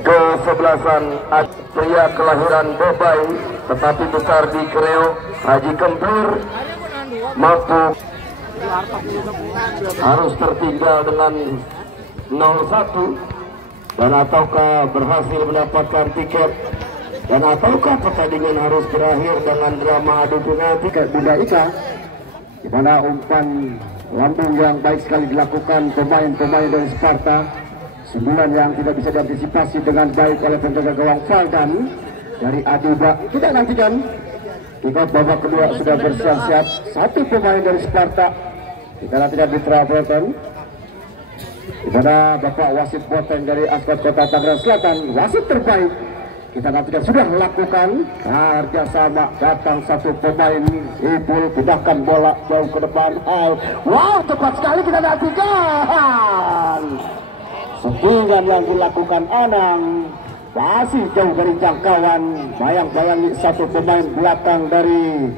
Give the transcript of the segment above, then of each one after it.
Kesebelasan pria kelahiran Bobai tetapi besar di Kreo, Haji Kempir mampu harus tertinggal dengan 0-1, dan ataukah berhasil mendapatkan tiket, dan ataukah pertandingan harus berakhir dengan drama adu penalti ke Bunda Ika, di mana umpan lambung yang baik sekali dilakukan pemain-pemain dari Sparta. Sundulan yang tidak bisa diantisipasi dengan baik oleh penjaga gawang Faldan dari Adiba. Kita nantikan kita babak kedua sudah bersiap-siap. Satu pemain dari Sparta kita nantikan di Travelton, di mana Bapak wasit Boteng dari Aspat Kota Tangerang Selatan, wasit terbaik. Kita nantikan sudah melakukan kerjasama. Datang satu pemain Ipul, pindahkan bola jauh ke depan. Wow, tepat sekali kita nantikan. Settingan yang dilakukan Anang masih jauh dari jangkauan. Bayang-bayangi satu pemain belakang dari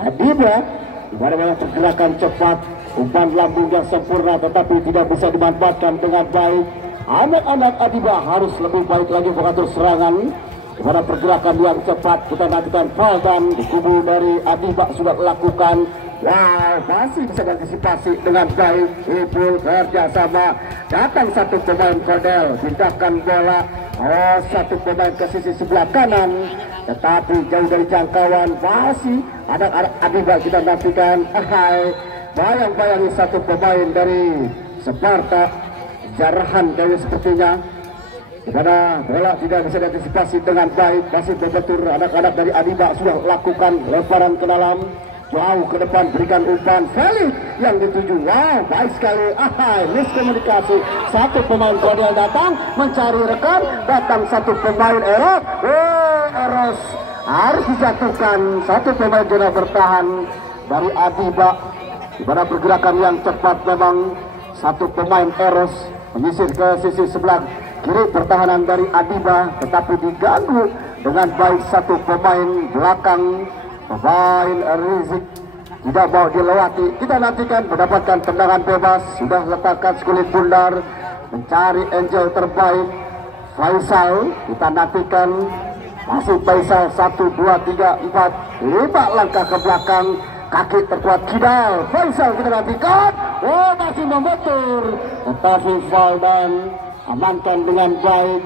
Adiba, di mana pergerakan cepat, umpan lambung yang sempurna tetapi tidak bisa dimanfaatkan dengan baik. Anak-anak Adiba harus lebih baik lagi mengatur serangan. Di mana pergerakan yang cepat, kita nantikan Faldan di kubu dari Adiba sudah lakukan. Wow, masih bisa diantisipasi dengan baik. Ipul kerjasama. Datang satu pemain Kodel, pindahkan bola. Satu pemain ke sisi sebelah kanan, tetapi jauh dari jangkauan. Masih anak-anak Adiba kita nantikan. Bayang-bayangi satu pemain dari Sparta, Jarahan dari sepertinya, di mana bola tidak bisa diantisipasi dengan baik. Masih berbentur. Anak-anak dari Adiba sudah lakukan lemparan ke dalam, jauh ke depan, berikan umpan Felix yang dituju. Wow, baik sekali. Miskomunikasi. Satu pemain Kodel datang mencari rekan. Datang satu pemain Eros. Eros harus dijatuhkan. Satu pemain zona bertahan dari Adiba, di mana pergerakan yang cepat memang. Satu pemain Eros menyisir ke sisi sebelah kiri pertahanan dari Adiba, tetapi diganggu dengan baik satu pemain belakang. Pemain Rizik tidak mau dilewati. Kita nantikan mendapatkan tendangan bebas. Sudah letakkan sekulit bundar, mencari angel terbaik Faisal. Kita nantikan masih Faisal. 1, 2, 3, 4, 5 langkah ke belakang. Kaki terkuat Kidal. Faisal kita nantikan. Masih membetur, tetapi Faldan amankan dengan baik.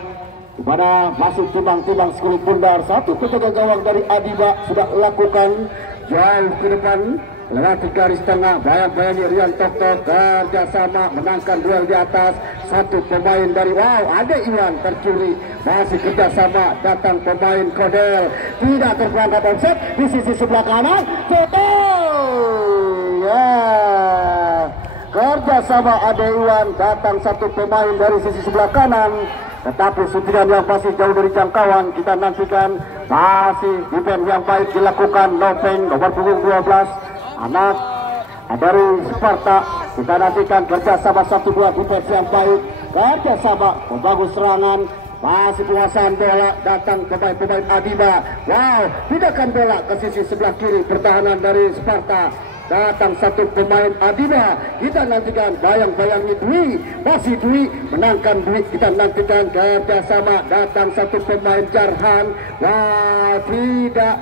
Di mana masih timbang-timbang sekulit bundar. Satu penjaga gawang dari Adiba sudah lakukan jauh ke depan, lewati garis tengah. Bayang-bayangi Rian Tok-Tok kerjasama menangkan duel di atas. Satu pemain dari ada Iwan tercuri. Masih kerjasama. Datang pemain Kodel, tidak terperangkap offset di sisi sebelah kanan. Kerjasama ada Iwan. Datang satu pemain dari sisi sebelah kanan, tetapi suntikan yang masih jauh dari jangkauan. Kita nantikan masih defense yang baik dilakukan. Nopeng nomor punggung 12 anak dari Sparta. Kita nantikan kerjasama 1-2 defense yang baik. Kerjasama membangun serangan. Masih penguasaan bola. Datang pemain-pemain Adiba. Wow, pindahkan bola ke sisi sebelah kiri pertahanan dari Sparta. Datang satu pemain Adiba. Kita nantikan bayang-bayangi Dwi. Masih Dwi menangkan Dwi. Kita nantikan kerjasama. Datang satu pemain Jarhan. Tidak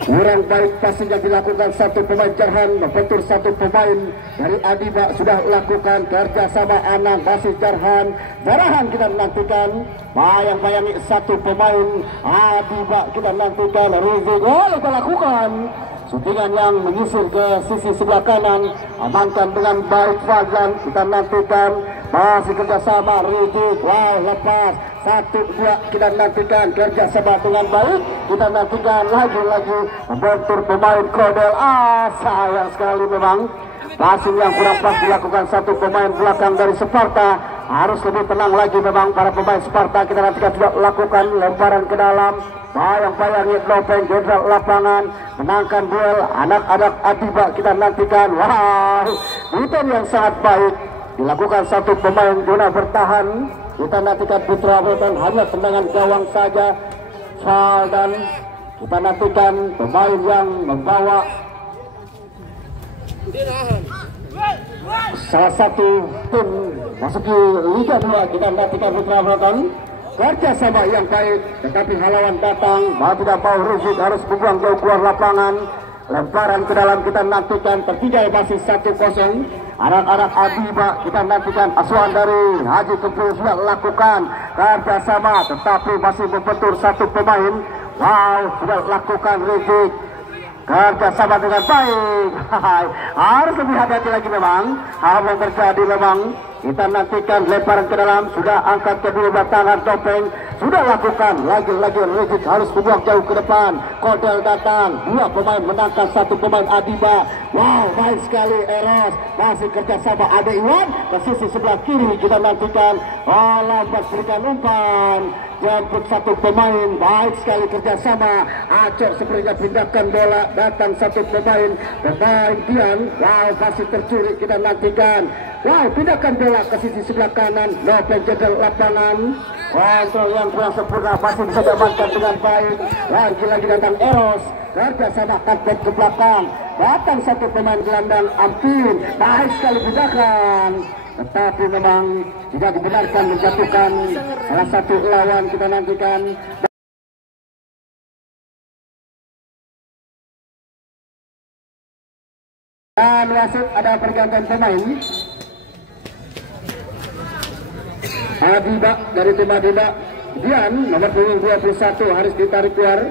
kurang baik passing yang dilakukan satu pemain Jarhan. Membentur satu pemain dari Adiba. Sudah lakukan kerjasama Anang. Masih Jarhan. Jarahan kita nantikan. Bayang-bayangi satu pemain Adiba. Kita nantikan Rizik. Kita lakukan suntingan yang menyisir ke sisi sebelah kanan. Amankan dengan baik Fadlan. Kita nantikan masih kerjasama Rizik. Lepas 1-2. Kita nantikan kerjasama dengan baik. Kita nantikan lagi-lagi membentur pemain Kodel. Sayang sekali memang passing yang kurang pas dilakukan satu pemain belakang dari Sparta. Harus lebih tenang lagi memang para pemain Sparta. Kita nantikan sudah lakukan lemparan ke dalam. Bayang-bayangi Nopeng jenderal lapangan menangkan duel anak-anak Adiba. Kita nantikan defense yang sangat baik dilakukan satu pemain zona bertahan. Kita nantikan Putra Wetan hanya tendangan gawang saja. Dan kita nantikan pemain yang membawa salah satu tim masuki Liga 2. Kita nantikan Putra Wetan kerjasama yang baik, tetapi halangan datang, mau tidak mau Rizik harus membuang jauh keluar lapangan. Lemparan ke dalam kita nantikan, tertinggal masih 1-0. Anak-anak Adiba kita nantikan, asuhan dari Haji Kempul sudah lakukan kerjasama, tetapi masih membentur satu pemain. Wow, sudah lakukan Rizik kerjasama dengan baik. Harus lebih hati-hati lagi memang. Hal yang terjadi memang. Kita nantikan lemparan ke dalam, sudah angkat kedua tangan Topeng, sudah lakukan lagi-lagi Rizik harus membuang jauh ke depan. Kodel datang, dua pemain menangkan satu pemain Adiba. Wow, baik sekali Eros, masih kerjasama Ade Iwan ke sisi sebelah kiri. Kita nantikan, lambat berikan umpan, jemput satu pemain, baik sekali kerjasama. Acok sepertinya pindahkan bola, datang satu pemain Dian. Wow, masih tercuri, kita nantikan. Wow, pindahkan bola ke sisi sebelah kanan, Nopeng jendel lapangan. Kontrol yang kurang sempurna, masih bisa diamankan dengan baik. Lagi-lagi datang Eros, kerjasama karpet ke belakang. Datang satu pemain gelandang Ampin, baik sekali pindahkan. Tetapi memang tidak dibenarkan menjatuhkan salah satu lawan. Kita nantikan. Dan wasit ada pergantian pemain. Adiba dari tim Adiba, Dian nomor punggung 21 harus ditarik keluar,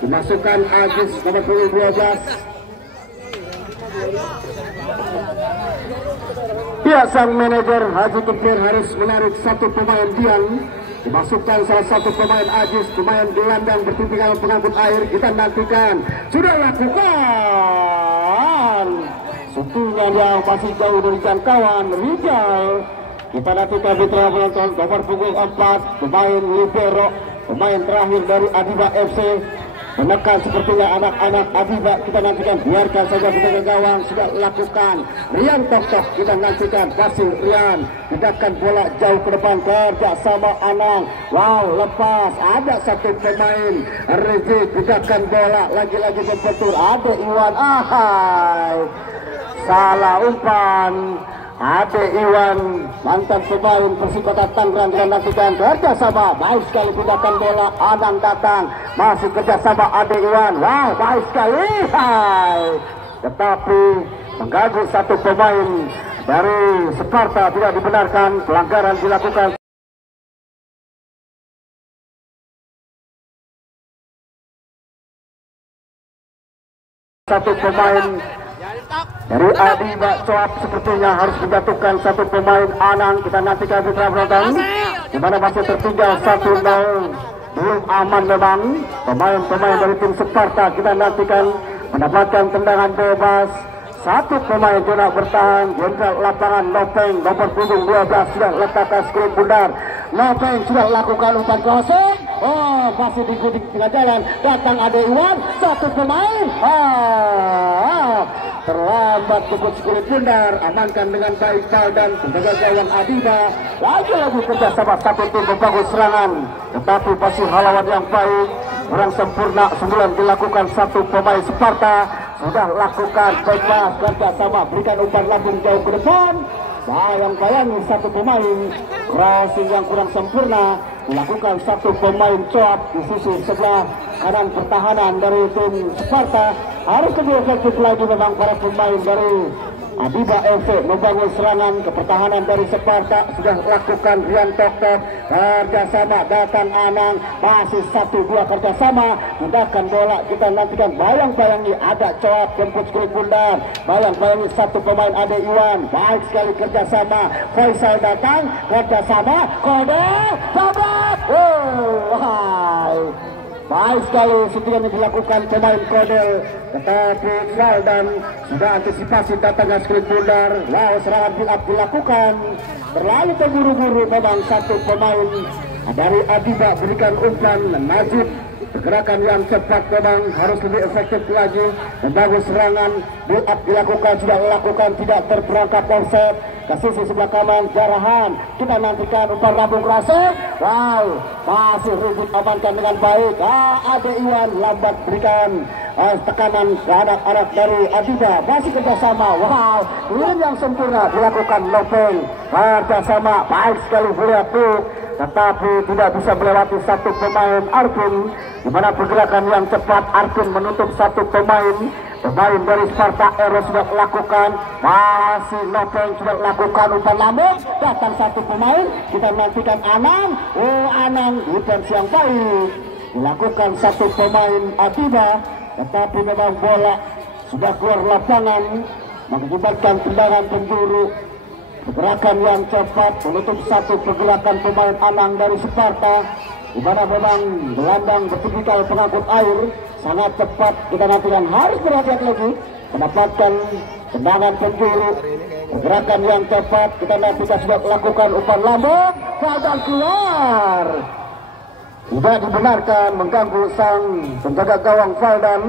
dimasukkan Agis nomor punggung 12. Ya, sang manajer Haji Kempir harus menarik satu pemain Dian, dimasukkan salah satu pemain Agis, pemain gelandang bertumpingan pengangkut air. Kita nantikan, sudah lakukan sentuhan yang masih jauh dari jangkauan Rijal. Kita nantikan mitra penonton nomor punggung 4, pemain libero, pemain terakhir dari Adiba FC, menekan sepertinya anak-anak Adiba. Kita nantikan, biarkan saja penjaga gawang sudah lakukan. Rian Tok, kita nantikan Basil Rian pindahkan bola jauh ke depan, kerja sama Anang. Wow, lepas, ada satu pemain Rizik pindahkan bola, lagi-lagi membentur, ada Iwan. Salah umpan. Ade Iwan, mantan pemain Persikota Tangerang, dan nantikan kerjasama, baik sekali pindahkan bola. Anang datang, masih kerjasama Ade Iwan. Wow, baik sekali. Tetapi mengganggu satu pemain dari Sparta, tidak dibenarkan, pelanggaran dilakukan. Satu pemain dari Adiba Coap sepertinya harus menjatuhkan satu pemain Anang. Kita nantikan putra penonton, di mana masih tertinggal 1-0, belum aman memang. Pemain-pemain dari tim Sparta kita nantikan mendapatkan tendangan bebas. Satu pemain zona bertahan, jenderal lapangan Nopeng nomor punggung 12 sudah letakkan skrip bundar. Nopeng sudah lakukan umpan crossing. Masih diikuti tengah jalan, datang Ade Iwan, satu pemain. Terlambat kebut kulit bundar, amankan dengan baik dan penjaga gawang Adiba. Lagi-lagi kerjasama satu tim membangun serangan, tetapi masih halangan yang baik, kurang sempurna. Sembilan dilakukan satu pemain Sparta, sudah lakukan bebas kerjasama, berikan umpan lambung jauh ke depan. Bayang-bayangi satu pemain crossing yang kurang sempurna, dilakukan satu pemain Coap di sisi sebelah kanan pertahanan dari tim Sparta. Harus lebih efektif lagi memang para pemain dari Adiba FC membangun serangan ke pertahanan dari Sparta. Sudah lakukan Rian Tok, kerjasama, datang Anang, masih 1-2 kerjasama, pindahkan bola. Kita nantikan, bayang-bayangi ada Coap jemput kulit bundar, bayang-bayangi satu pemain Ade Iwan, baik sekali kerjasama. Faisal datang, kerjasama, kode tabrak. Baik sekali settingan yang dilakukan pemain Kodel, tetapi dan sudah antisipasi datangnya skrip bundar. Wow, serangan build up dilakukan, terlalu terburu-buru memang satu pemain dari Adiba berikan umpan. Najib, pergerakan yang cepat memang harus lebih efektif lagi, membangun serangan, build up dilakukan, sudah dilakukan, tidak terperangkap offset. Ke sisi sebelah kanan Jarahan, kita nantikan umpan lambung Rasul. Wow, masih Rizik amankan dengan baik. Ade Iwan lambat berikan tekanan ke anak-anak dari Adiba, masih kerjasama. Wow, ini yang sempurna dilakukan Nopeng, kerjasama baik sekali. Lihat tuh tetapi tidak bisa melewati satu pemain Arvin, di mana pergerakan yang cepat Arvin menutup satu pemain dari Sparta Eros sudah lakukan, masih Nopeng sudah lakukan umpan lambung, datang satu pemain, kita nantikan Anang, Anang defense yang baik, dilakukan satu pemain Adiba, tetapi memang bola sudah keluar lapangan, mengakibatkan tendangan penjuru. Pergerakan yang cepat menutup satu pergerakan pemain Anang dari Sparta, di mana memang gelandang bertipikal pengangkut air sangat tepat. Kita nantikan harus berhati-hati lagi mendapatkan tendangan penjuru. Pergerakan yang cepat kita nantikan sudah melakukan umpan lambung, gagal keluar. Tidak dibenarkan, mengganggu sang penjaga gawang Valdan.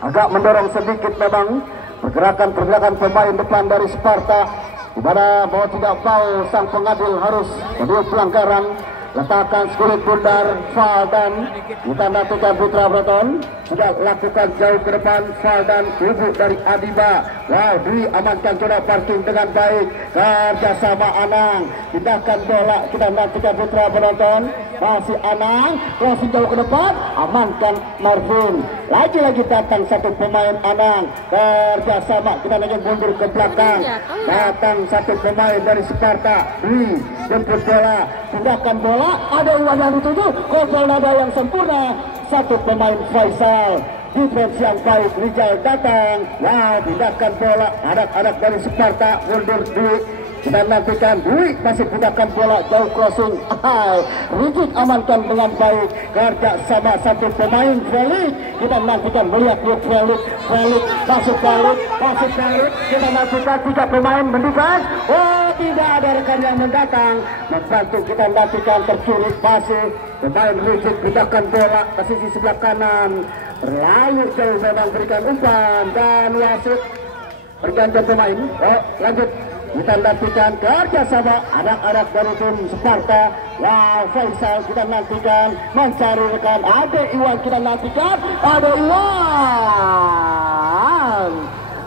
Agak mendorong sedikit memang pergerakan pemain depan dari Sparta, di mana mau tidak mau sang pengadil harus menurut pelanggaran. Letakkan skulit bundar Valdan, kita nantikan Putra Breton sudah lakukan jauh ke depan. Valdan hubung dari Adiba, diamankan zona parking dengan baik, kerjasama Anang, pindahkan bola, kita nantikan Putra Breton, masih Anang, crossing jauh ke depan, amankan Marvin, lagi-lagi datang satu pemain Anang, kerjasama, kita nantikan mundur ke belakang, datang satu pemain dari Sparta, jemput bola, pindahkan bola, ada uang yang dituju, kontrol nada yang sempurna, satu pemain Faisal, defense yang baik, Rijal datang, pindahkan bola, anak-anak dari Sparta mundur dulu, kita nantikan Dwi masih pindahkan bola jauh crossing, Rijik amankan dengan baik, kerja sama satu pemain Felix, kita nantikan melihat Felix masuk balik, kita nantikan tiga pemain mendekat, tidak ada rekan yang mendatang membantu, kita nantikan tercuri pasir pemain Rijik, pindahkan bola ke sisi sebelah kanan, terlalu jauh memang berikan umpan dan wasit berganti pemain. Lanjut kita nantikan kerjasama anak-anak dari tim Sparta. Faisal kita nantikan mencari rekan Ade Iwan, kita nantikan Ade Iwan,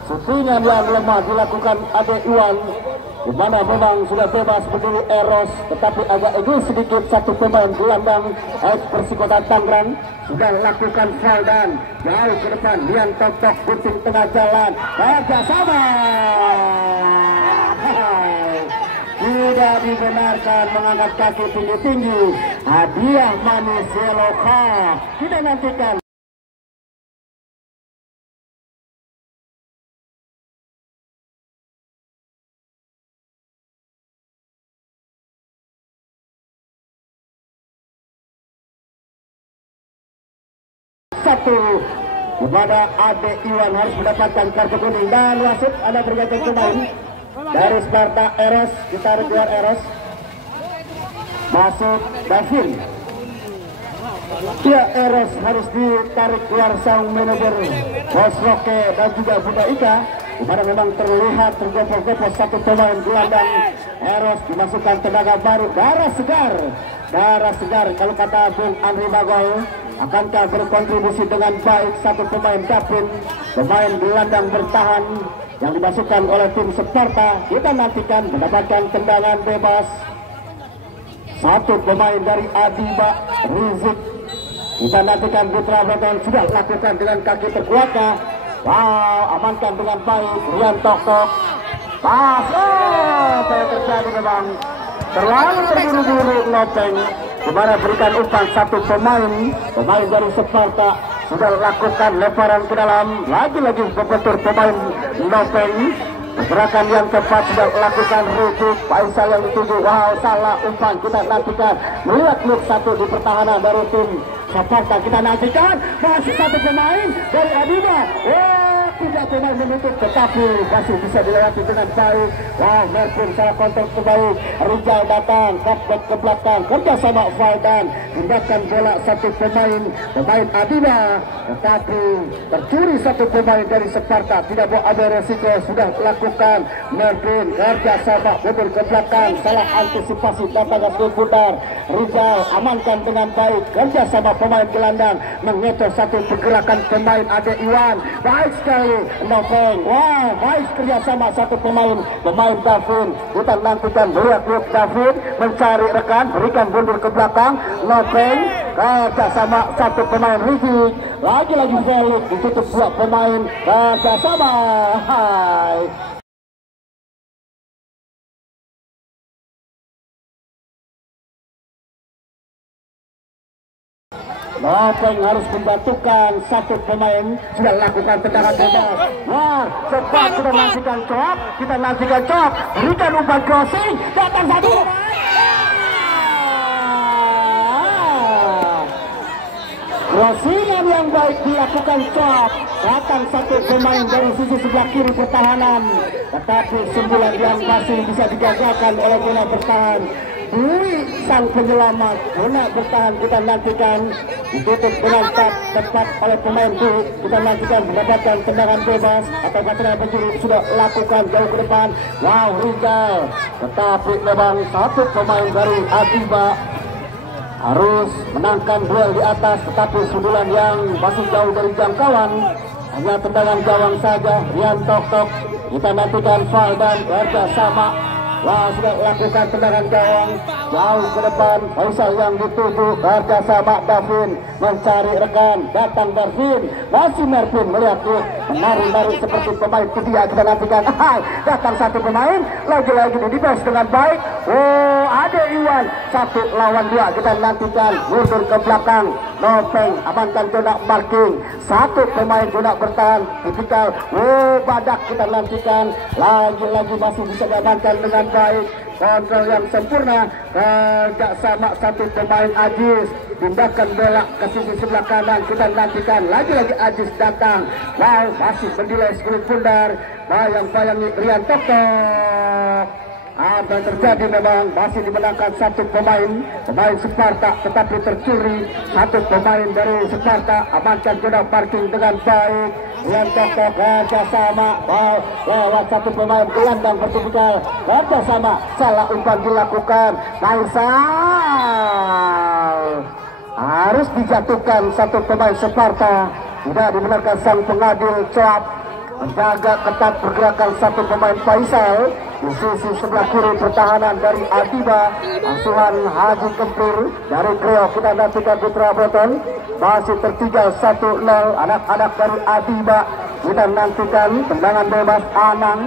syutingan yang lemah dilakukan Ade Iwan, di mana memang sudah bebas berdiri Eros, tetapi agak egois sedikit satu pemain gelandang Persikota Tangerang sudah lakukan Valdan jauh ke depan, Lian Totok gunting tengah jalan, kerjasama tidak dibenarkan mengangkat kaki tinggi-tinggi, hadiah manis yellow card, kita nantikan. Satu kepada Ade Iwan harus mendapatkan kartu kuning dan wasit ada berganti pemain dari Sparta Eros, kita keluar Eros, masuk Davin. Ya, Eros harus ditarik keluar sang manajer Bos Roke dan juga Bunda Ika, di mana memang terlihat tergopoh-gopoh satu pemain gelandang Eros, dimasukkan tenaga baru, darah segar kalau kata Bung Andri Bagol. Akankah berkontribusi dengan baik satu pemain Davin, pemain gelandang bertahan yang dimasukkan oleh tim Sparta. Kita nantikan mendapatkan tendangan bebas satu pemain dari Adiba, Rizik. Kita nantikan Putra Breton sudah lakukan dengan kaki terkuatnya, amankan dengan baik, Rian Tok pas, apa yang terjadi memang terlalu terburu-buru Nopeng, dimana berikan umpan satu pemain dari Sparta sudah lakukan lemparan ke dalam, lagi-lagi berbentur pemain Nopeng. Gerakan yang tepat sudah lakukan Rijik, Faisal yang dituju, salah umpan, kita nantikan melihat look satu di pertahanan dari tim Sparta, kita nantikan masih satu pemain dari Adiba, tidak pemain menutup tetapi masih bisa dilewati dengan baik. Merpun salah kontrol terbaik, Rijal datang cutback ke belakang, kerjasama Valdan, pindahkan bola satu pemain Adiba, tetapi tercuri satu pemain dari Sparta, tidak mau ada resiko, sudah lakukan Merpun, kerjasama mundur ke belakang, salah antisipasi datangnya Bundar, Rijal amankan dengan baik, kerjasama pemain gelandang mengecoh satu pergerakan pemain Ade Iwan, baik sekali dari Nopeng. Wah, baik kerjasama satu pemain Davin. Kita nantikan melihat Davin mencari rekan, berikan mundur ke belakang. Nopeng kerjasama satu pemain Rizik. Lagi-lagi Felix ditutup dua pemain kerjasama. Hai. Nopeng harus membantukan satu pemain, sudah lakukan tendangan bebas. Wah, cepat kita nantikan Cok, berikan umpan crossing, datang satu. Crossingan yang baik dilakukan Cok, datang satu pemain dari sisi sebelah kiri pertahanan, tetapi sembulan yang masih bisa digagalkan oleh bola bertahan. Dwi sang penyelamat, bola bertahan kita nantikan ditutup dengan tepat oleh pemain Dwi. Kita nantikan mendapatkan tendangan bebas atau kata pencuri sudah lakukan jauh ke depan. Wow, Rizal, tetapi memang satu pemain dari Adiba harus menangkan duel di atas, tetapi sundulan yang masih jauh dari jangkauan, hanya tendangan gawang saja. Rian Tok kita nantikan foul dan kerjasama. Wah, sudah lakukan tendangan gawang jauh ke depan. Faisal yang dituju kerjasama Davin mencari rekan, datang Mervin, masih Mervin melihat menari-nari seperti pemain kedua. Kita nantikan datang satu pemain lagi-lagi dibahas dengan baik. Oh, ada Iwan, 1 lawan 2. Kita nantikan mundur ke belakang. Nopeng amankan zona marking, satu pemain zona bertahan tipikal. Oh, Badak kita nantikan lagi-lagi masih bisa diamankan dengan baik. Kontrol yang sempurna, sama satu pemain Ajis, tindakan bola ke sisi sebelah kanan. Kita nantikan lagi-lagi Ajis datang. Wow, masih berdilai sekelip pundar, bayang-bayangi Rian Tok. Apa yang terjadi memang masih dimenangkan satu pemain Sparta, tetapi tercuri satu pemain dari Sparta. Amankan zona parking dengan baik. Rian Tok kerjasama lewat satu pemain gelandang vertikal kerjasama, salah umpan dilakukan. Faisal harus dijatuhkan satu pemain Sparta, tidak dibenarkan sang pengadil Coap. Menjaga ketat pergerakan satu pemain Faisal di sisi sebelah kiri pertahanan dari Adiba. Asuhan Haji Kempur dari Kreo. Kita nantikan Putra Broton masih tertinggal 1-0 anak-anak dari Adiba. Kita nantikan tendangan bebas Anang.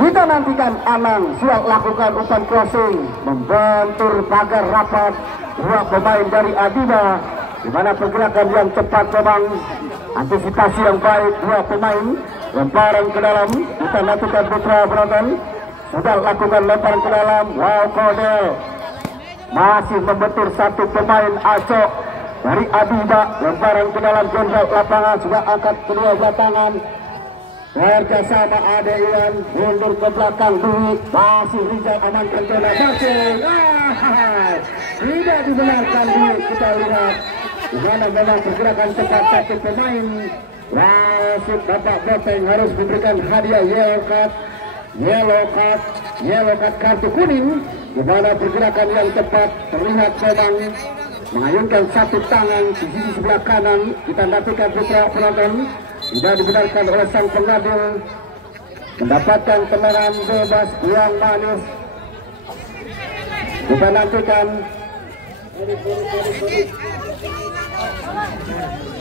Kita nantikan Anang siap lakukan umpan crossing, membentur pagar rapat dua pemain dari Adiba, di mana pergerakan yang cepat memang. Antisipasi yang baik dua pemain, lemparan ke dalam. Kita lakukan Putra penonton sudah lakukan lemparan ke dalam. Wow, Kodel masih membentur satu pemain Acok dari Adiba. Lemparan ke dalam jenderal lapangan, sudah angkat kedua belah tangan. Kerjasama ada Iwan, mundur ke belakang Dwi, masih Rizal amankan zona marking. Tidak dibenarkan Dwi. Kita lihat dimana memang pergerakan cepat satu pemain. Wasit Bapak Boteng harus memberikan hadiah yellow card kartu kuning. Dimana pergerakan yang cepat terlihat memang mengayunkan satu tangan di sisi sebelah kanan. Kita nantikan Putra penonton tidak dibenarkan oleh sang pengadil, mendapatkan tendangan bebas yang manis. Kita nantikan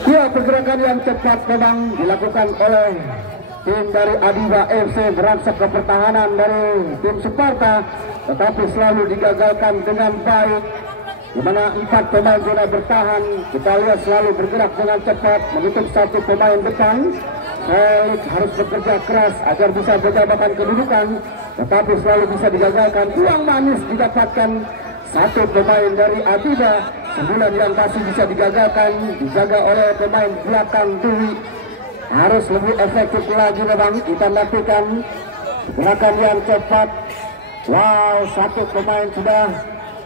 dua pergerakan yang cepat memang dilakukan oleh tim dari Adiba FC berangsek ke pertahanan dari tim Sparta, tetapi selalu digagalkan dengan baik. Di mana 4 pemain zona bertahan, kita lihat selalu bergerak dengan cepat menutup satu pemain depan. Felix harus bekerja keras agar bisa berjabatan kedudukan, tetapi selalu bisa digagalkan. Uang manis didapatkan satu pemain dari Adiba. Sembulan yang masih bisa digagalkan, dijaga oleh pemain belakang Dwi. Harus lebih efektif lagi memang. Kita nantikan gerakan yang cepat. Wow, satu pemain sudah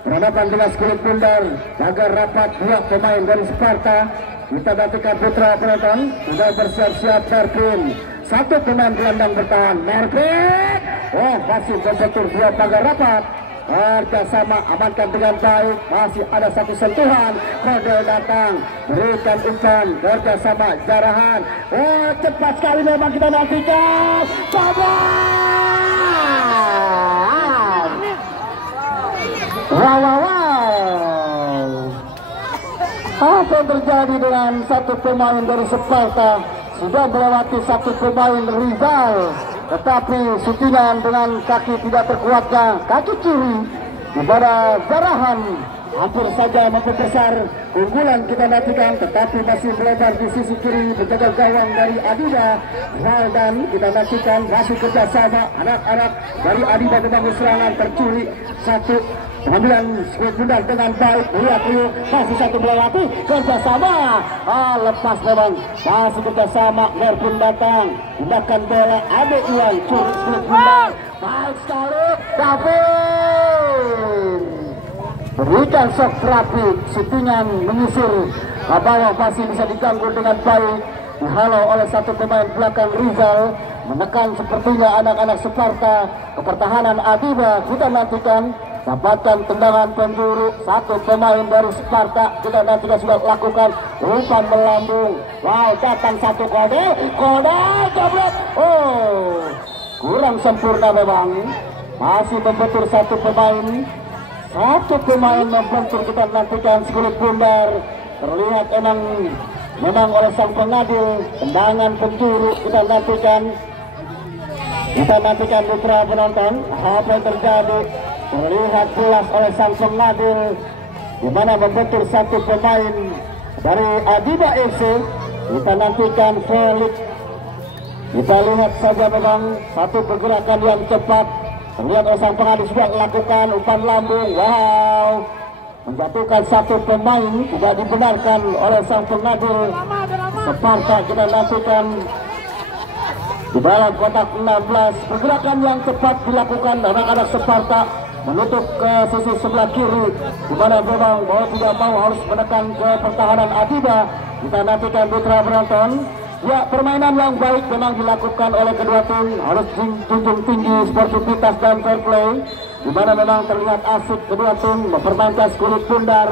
berhadapan dengan sekelip pundar, jaga rapat dua pemain dari Sparta. Kita nantikan Putra penonton sudah bersiap-siap. Mervin, satu pemain gelandang bertahan. Mervin, oh masih membentur dua pagar rapat. kerjasama amankan dengan baik. Masih ada satu sentuhan, kode datang berikan umpan kerjasama Jarahan. Oh, cepat sekali memang kita nantikan. Wow. Apa yang terjadi dengan satu pemain dari Sparta? Sudah melewati satu pemain rival, tetapi syutingan dengan kaki tidak terkuatkan, kaki kiri kepada Jarahan hampir saja memperbesar keunggulan kita nantikan, tetapi masih melebar di sisi kiri penjaga gawang dari Adiba. Dan kita nantikan masih kerjasama anak-anak dari Adiba membangun serangan, tercuri satu pengambilan skuad benar dengan baik. Lihat masih satu melewati kerjasama. Lepas memang masih kerjasama. Merpun datang tindakan bola Ade Iwan curi skuad benar. Baik sekali David berikan shock terapi, syutingan menyisir bawah masih bisa diganggu dengan baik, dihalau oleh satu pemain belakang Rizal. Menekan sepertinya anak-anak Sparta ke pertahanan Adiba. Kita nantikan dapatkan tendangan penjuru satu pemain dari Sparta. Kita nantikan sudah lakukan umpan melambung. Wow, datang satu kode jebret. Oh, kurang sempurna memang. Masih membentur satu pemain. Satu pemain membentur. Kita nantikan skuad bundar. Terlihat memang oleh sang pengadil tendangan penjuru. Kita nantikan mitra penonton apa yang terjadi. Terlihat jelas oleh sang pengadil di mana membentur satu pemain dari Adiba FC. Kita nantikan Felix. Kita lihat saja memang satu pergerakan yang cepat. Terlihat oleh sang pengadil sudah melakukan umpan lambung. Wow, menjatuhkan satu pemain tidak dibenarkan oleh sang pengadil Sparta. Kita nantikan di dalam kotak 16 pergerakan yang cepat dilakukan anak-anak Sparta menutup ke sisi sebelah kiri, di mana memang mau tidak mau harus menekan ke pertahanan Adiba. Kita nantikan putra penonton. Ya, permainan yang baik memang dilakukan oleh kedua tim, harus junjung tinggi sportivitas dan fair play, di mana memang terlihat asik kedua tim mempertahankan skuad bundar.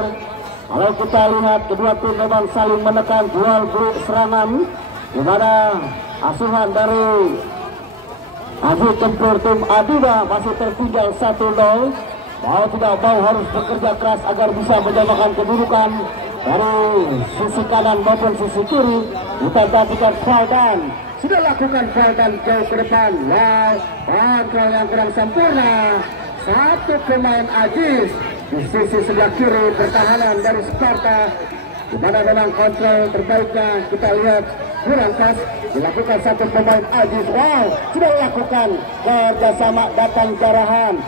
Kalau kita lihat kedua tim memang saling menekan duel beri serangan, di mana asuhan dari Aziz tempur tim Adiba masih tertinggal 1-0. Mau tidak mau harus bekerja keras agar bisa menyamakan kedudukan dari sisi kanan maupun sisi kiri. Kita dapat Faldan sudah lakukan Faldan jauh ke depan. Kontrol yang kurang sempurna. Satu pemain Aziz di sisi sebelah kiri pertahanan dari Sparta, di mana memang kontrol terbaiknya kita lihat kurang pas dilakukan satu pemain Aziz. Wow, sudah dilakukan kerjasama datang Jarahan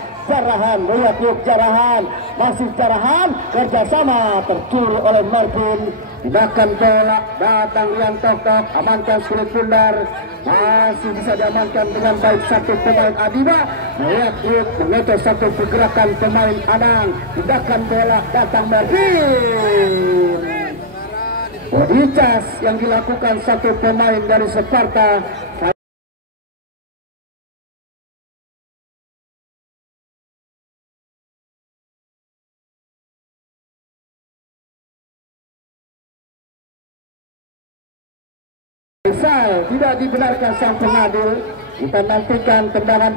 melihat yuk Jarahan, masih Jarahan kerjasama tercuri oleh Marvin. Tindakan bola datang yang tok amankan sulit bundar, masih bisa diamankan dengan baik satu pemain Adiba. Melihat yuk mengejar satu pergerakan pemain Anang. Tindakan bola datang Marvin. Body charge yang dilakukan satu pemain dari Sparta. Tidak dibenarkan sang pengadil. Kita nantikan tendangan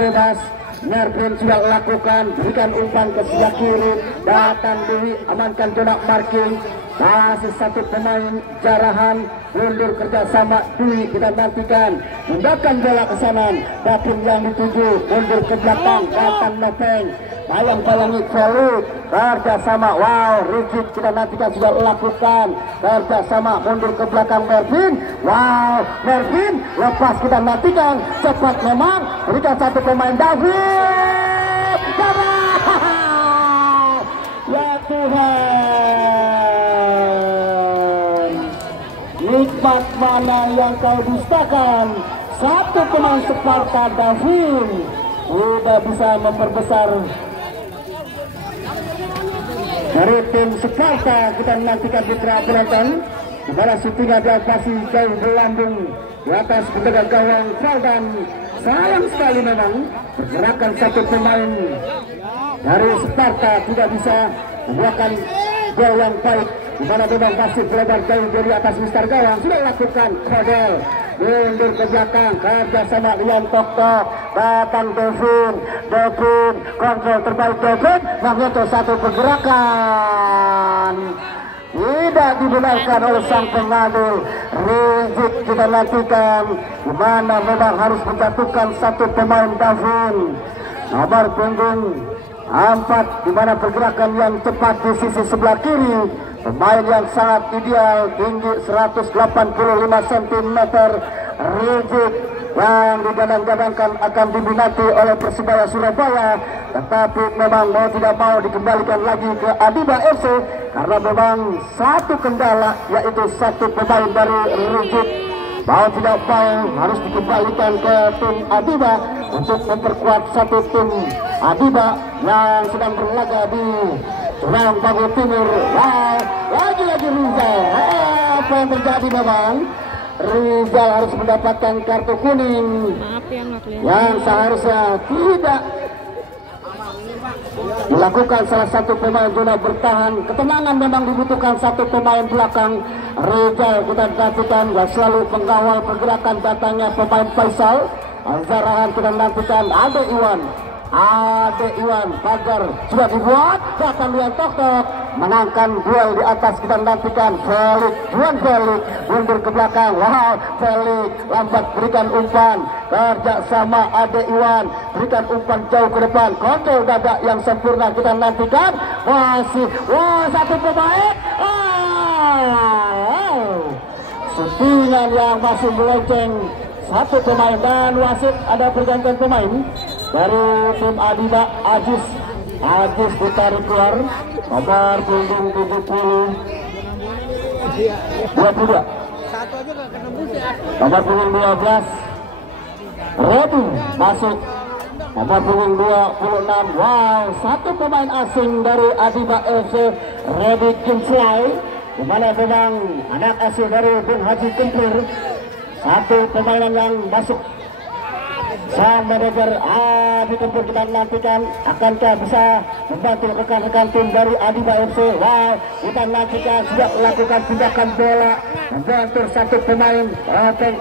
bebas. Mervin sudah lakukan, berikan umpan ke sebelah kiri, datang Dewi, amankan conak marking. Masih satu pemain Jarahan, mundur kerjasama Dwi. Kita nantikan tindakan bola ke sana, dapur yang dituju, mundur ke belakang, datang Nopeng, bayang-bayangi Felix, kerjasama. Wow, rigid kita nantikan sudah lakukan kerjasama, mundur ke belakang Mervin. Wow, Mervin lepas, kita nantikan cepat memang, berikan satu pemain David. Ya Tuhan, nikmat mana yang kau dustakan. Satu pemain Sparta David sudah bisa memperbesar dari tim Sparta. Kita menantikan putra penonton di mana syutingnya dia masih jauh berlambung di atas penjaga gawang dan sayang sekali memang pergerakan satu pemain dari Sparta tidak bisa membuahkan gol yang baik, di mana memang masih lebar jauh dari atas mistar gawang. Sudah lakukan Kodel mundur ke belakang kerja sama Rian Tok-Tok, datang Devin kontrol terbaik Devin menyentuh satu pergerakan tidak dibenarkan oleh sang pengadil. Rigid kita nantikan di mana memang harus menjatuhkan satu pemain Davin nomor punggung 4, di mana pergerakan yang cepat di sisi sebelah kiri, pemain yang sangat ideal, tinggi 185 cm, rigid yang digadang-gadangkan akan diminati oleh Persibaya Surabaya, tetapi memang mau tidak mau dikembalikan lagi ke Adiba FC karena memang satu kendala, yaitu satu pemain dari rigid mau tidak mau harus dikembalikan ke tim Adiba untuk memperkuat satu tim Adiba yang sedang berlaga di Jurang Bangil Timur. Wow, lagi-lagi Rizal, apa yang terjadi memang? Rizal harus mendapatkan kartu kuning yang seharusnya tidak dilakukan salah satu pemain zona bertahan. Ketenangan memang dibutuhkan satu pemain belakang. Rizal kita nantikan selalu pengawal pergerakan datangnya pemain Faisal. Zarahan kita nantikan ada Iwan pagar sudah dibuat, datang Rian Tok-Tok menangkan duel di atas. Kita nantikan Juan Felix mundur ke belakang. Wow, Felix lambat berikan umpan, kerja sama Ade Iwan berikan umpan jauh ke depan, kontrol dada yang sempurna. Kita nantikan masih satu pemain settingan yang masih melenceng satu pemain, dan wasit ada pergantian pemain dari tim Adiba. Ajis ditarik keluar, nomor punggung 22, nomor punggung 12 Redu masuk, nomor punggung 26. Wow, satu pemain asing dari Adiba FC, Redu Kinslay, di mana memang anak asuh dari Bung Haji Kemplir. Satu pemainan yang masuk sang manajer Adi Kempur. Kita nantikan akankah bisa membantu rekan-rekan tim dari Adiba FC. Wow, kita nantikan sudah melakukan tindakan bola membantu satu pemain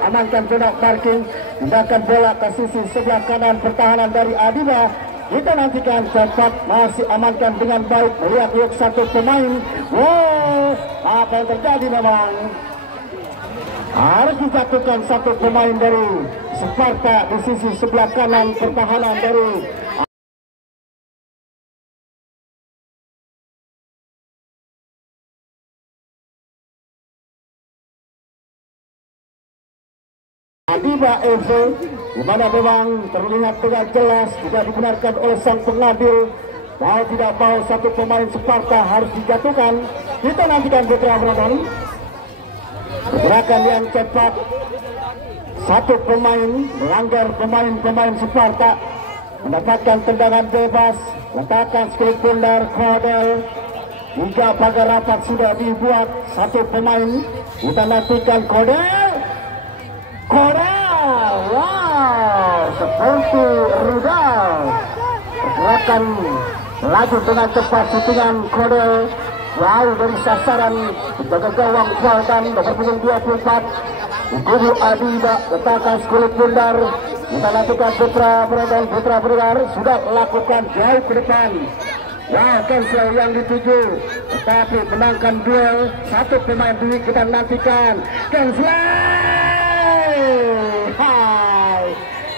amankan zona parking, tindakan bola ke sisi sebelah kanan pertahanan dari Adiba. Kita nantikan cepat masih amankan dengan baik, melihat satu pemain. Wow, apa yang terjadi memang harus dijatuhkan satu pemain dari Sparta di sisi sebelah kanan pertahanan dari Adiba FC, di mana memang terlihat dengan jelas tidak dibenarkan oleh sang pengadil. Mau tidak mau satu pemain Sparta harus dijatuhkan. Kita nantikan Putra Bratan. Gerakan yang cepat, satu pemain melanggar pemain Sparta, mendapatkan tendangan bebas, letakkan skill pundar Kodel. 3 pagar rapat sudah dibuat, satu pemain. Kita nantikan Kodel. Wow, seperti rudal. Gerakan melaju dengan cepat, shootingan Kodel jauh dari sasaran penjaga gawang dan nomor punggung 24 Kubu Adiba, letakkan kulit bundar. Kita lakukan Putra Berdar sudah lakukan jauh ke depan. Wow, cancel yang dituju, tetapi menangkan duel satu pemain duit. Kita nantikan cancel. Hai,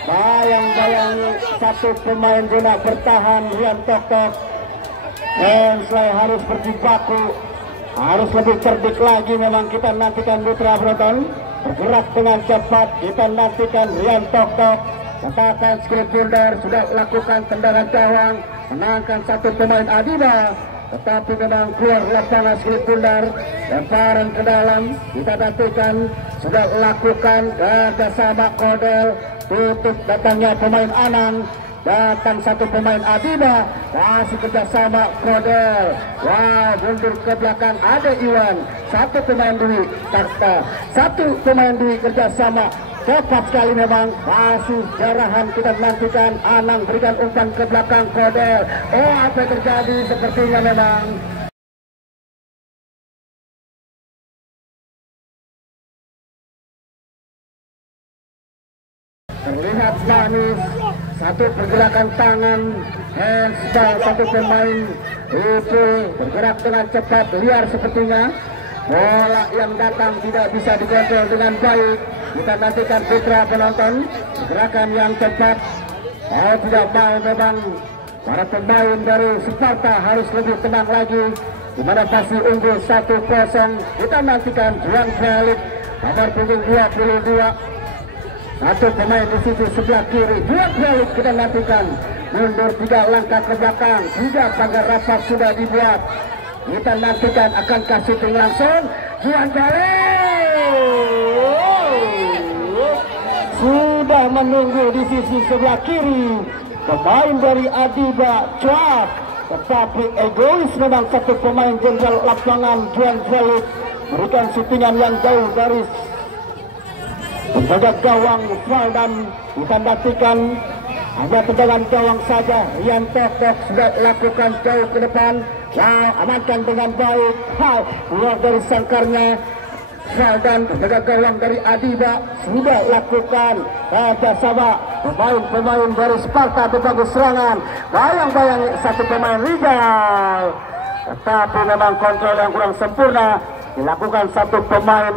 bayang-bayang satu pemain zona bertahan Rian Tok-Tok. Ensley harus berjibaku, harus lebih cerdik lagi. Memang kita nantikan Putra Broton bergerak dengan cepat. Kita nantikan Rian Tok-Tok, letakkan skill builder, sudah lakukan tendangan gawang, menangkan satu pemain Adiba, tetapi memang keluar lapangan skill builder, lemparan ke dalam. Kita nantikan sudah lakukan kerjasama Kodel, tutup datangnya pemain Anang. Datang satu pemain Adiba, masih kerjasama Kodel. Wow, mundur ke belakang ada Iwan, satu pemain Dwi Takta, satu pemain Dwi kerjasama Tepat sekali memang, masih jarahan kita nantikan. Anang berikan umpan ke belakang Kodel. Oh, apa yang terjadi? Sepertinya memang terlihat manis. Satu pergerakan tangan, handsball satu pemain itu bergerak dengan cepat, liar sepertinya. Bola yang datang tidak bisa dikontrol dengan baik. Kita nantikan putra penonton, gerakan yang cepat. Oh, tidak mau memang para pemain dari Sparta harus lebih tenang lagi. Di mana pasti unggul 1-0. Kita nantikan Juan Felix, nomor punggung 22. Satu pemain di sisi sebelah kiri, Juan Felix kita nantikan. Mundur 3 langkah ke belakang, 3 pagar rapat sudah dibuat. Kita nantikan akan kasih ting langsung Juan Felix sudah menunggu di sisi sebelah kiri. Pemain dari Adiba Cuak, tetapi egois memang satu pemain jenderal lapangan Juan Felix berikan syutingan yang jauh dari penjaga gawang Valdan. Kita nantikan hanya tendangan gawang saja. Rian Tok sudah lakukan jauh ke depan. Amankan dengan baik. Keluar dari sangkarnya Valdan, penjaga gawang dari Adiba sudah lakukan sama pemain dari Sparta berbagai serangan. Bayang-bayang satu pemain Rizal, tetapi memang kontrol yang kurang sempurna dilakukan satu pemain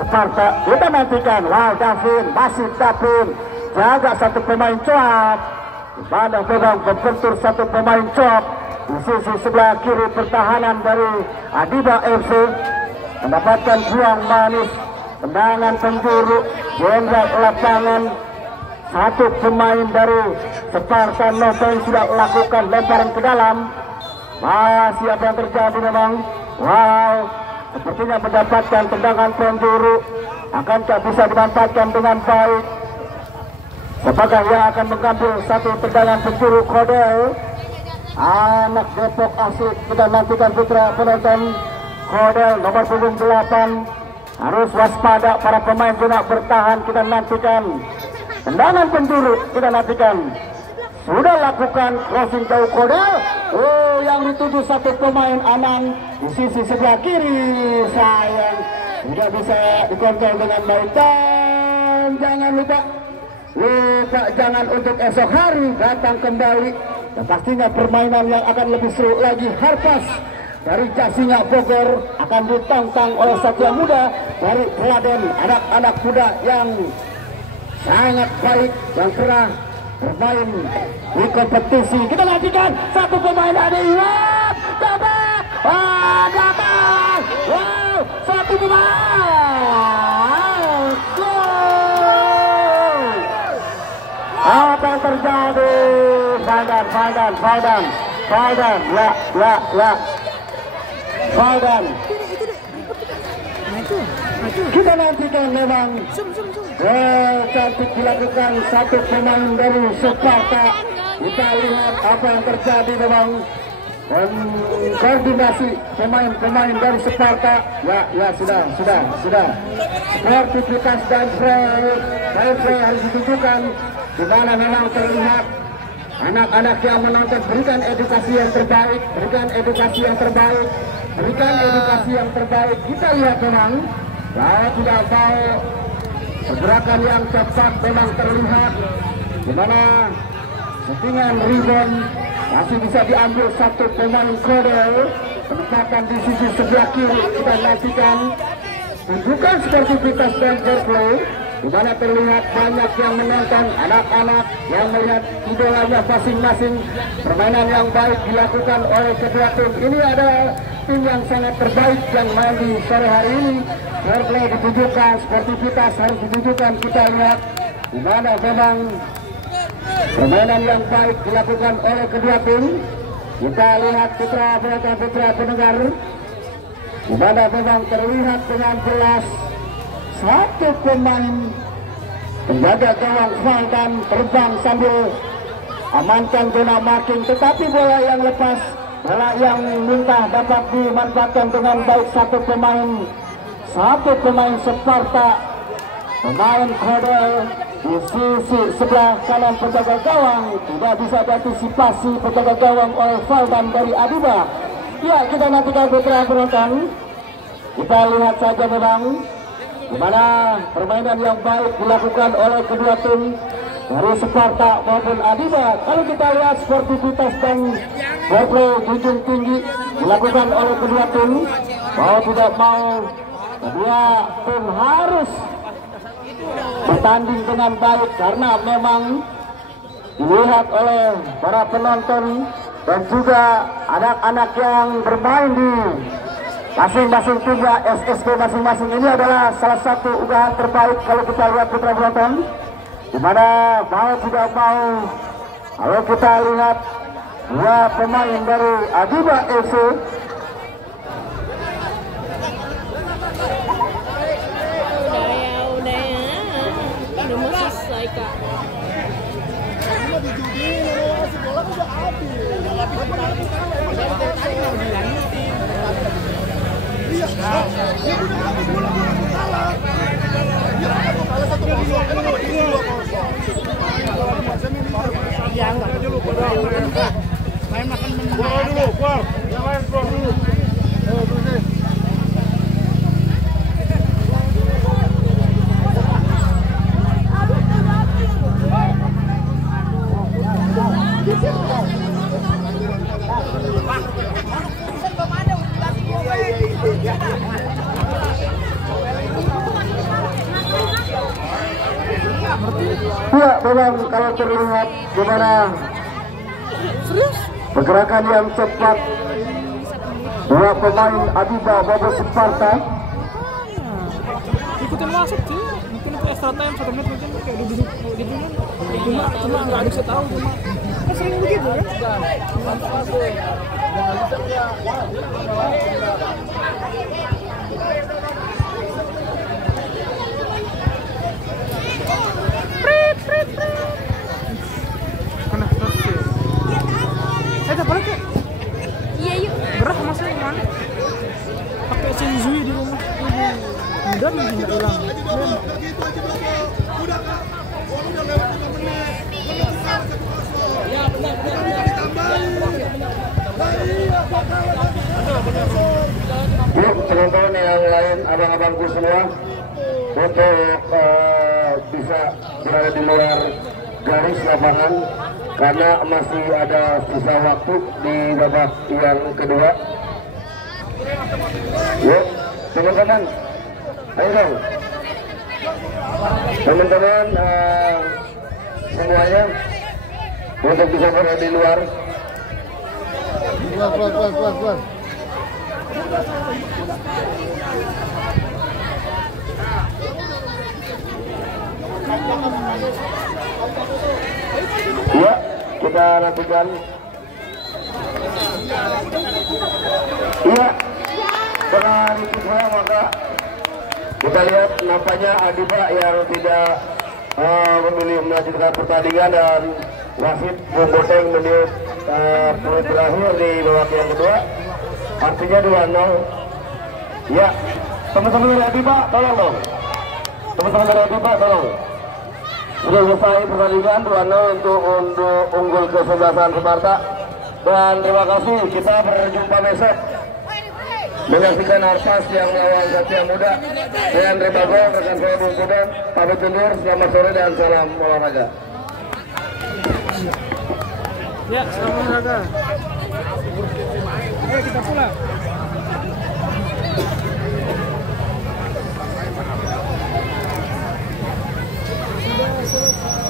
Sparta. Kita nantikan. Davin masih Davin jaga satu pemain Coap. Pada memang membentur satu pemain Coap di sisi sebelah kiri pertahanan dari Adiba FC. Mendapatkan buang manis, tendangan penjuru, jenderal lapangan. Satu pemain dari Sparta Nopeng sudah lakukan lemparan ke dalam. Masih apa yang terjadi memang? Sepertinya mendapatkan tendangan penjuru. Akankah bisa dimanfaatkan dengan baik? Apakah yang akan mengambil satu tendangan penjuru Kodel? Anak Depok asik. Kita nantikan putra penonton. Kodel nomor punggung 8 harus waspada, para pemain juga bertahan. Kita nantikan tendangan penjuru. Kita nantikan. Sudah lakukan crossing jauh Kodel. Yang dituju satu pemain Anang di sisi sebelah kiri. Sayang tidak bisa dikontrol dengan baik. Dan jangan lupa jangan untuk esok hari datang kembali. Dan pastinya permainan yang akan lebih seru lagi. Harpas dari Jasinga Bogor akan ditantang oleh Satya Muda dari Kladen. Anak-anak muda yang sangat baik yang pernah bermain di kompetisi. Kita nantikan satu pemain ada Iwan dapat satu pemain gol. Apa yang terjadi? Valdan. Kita nantikan memang cantik dilakukan satu pemain dari Sparta. Kita lihat apa yang terjadi memang. Koordinasi pemain-pemain dari Sparta. Sudah. Sportivitas dan play harus ditunjukkan. Di mana memang terlihat anak-anak yang menonton berikan edukasi yang terbaik. Kita lihat memang bahwa tidak mau pergerakan yang cepat memang terlihat. Di mana settingan rebound masih bisa diambil satu pemain Kodel. Penempatan di sisi sebelah kiri. Kita nantikan tunjukkan sportivitas dan fair play. Di mana terlihat banyak yang menonton, anak-anak yang melihat idolanya masing-masing. Permainan yang baik dilakukan oleh kedua tim. Ini adalah tim yang sangat terbaik yang main di sore hari ini. Fair play ditunjukkan, sportivitas harus ditunjukkan. Kita lihat di mana memang permainan yang baik dilakukan oleh kedua tim. Kita lihat putra pendengar, di mana memang terlihat dengan jelas satu pemain penjaga gawang Valdan terbang sambil amankan zona marking, tetapi bola yang lepas, bola yang muntah dapat dimanfaatkan dengan baik satu pemain Sparta Pemain kode di sisi sebelah kanan penjaga gawang tidak bisa diantisipasi penjaga gawang oleh Valdan dari Adiba. Ya, kita nantikan putra penonton. Kita lihat saja memang di mana permainan yang baik dilakukan oleh kedua tim dari Sparta maupun Adiba. Kalau kita lihat sportivitas dan fair play junjung tinggi dilakukan oleh kedua tim, mau tidak mau kedua tim harus bertanding dengan baik karena memang dilihat oleh para penonton dan juga anak-anak yang bermain di masing-masing tim SSB masing-masing. Ini adalah salah satu unggahan terbaik kalau kita lihat putra penonton, dimana mau tidak mau kalau kita lihat dua pemain dari Adiba FC udah mau selesai kak. Ya, memang kalau terlihat gimana pergerakan yang cepat dua pemain Adiba maupun Sparta. Ikutin masuk sih, mungkin itu extra time 1 menit mungkin kayak duduk cuma nggak bisa tahu cuma sering begitu kan. Saya balik ya? Iya yuk. Berat masanya gimana? Pakai Senzui di rumah. Dan nggak hilang. Yuk teman-teman yang lain, abang-abangku semua, untuk bisa berada di luar garis lapangan karena masih ada sisa waktu di babak yang kedua. Yuk teman-teman, ayo dong teman-teman semuanya untuk bisa berada di luar. Keluar. Ya, kita nantikan. Iya, dengan itu saya maka kita lihat nampaknya Adiba yang tidak memilih melanjutkan pertandingan dan wasit memboteng menit berakhir di babak yang kedua, artinya 2-0. Ya, teman-teman dari Adiba tolong dong. Teman-teman dari Adiba tolong. Sudah selesai pertandingan 2-0 untuk unggul kesebelasan Sparta. Dan terima kasih, kita berjumpa besok menyaksikan Arpas yang melawan Satya Muda. Saya Andre Bagong, rekan saya Bung Kudan, pamit undur, selamat sore dan salam olahraga. Ya, selamat olahraga. Ayo kita pulang. Sudah selesai.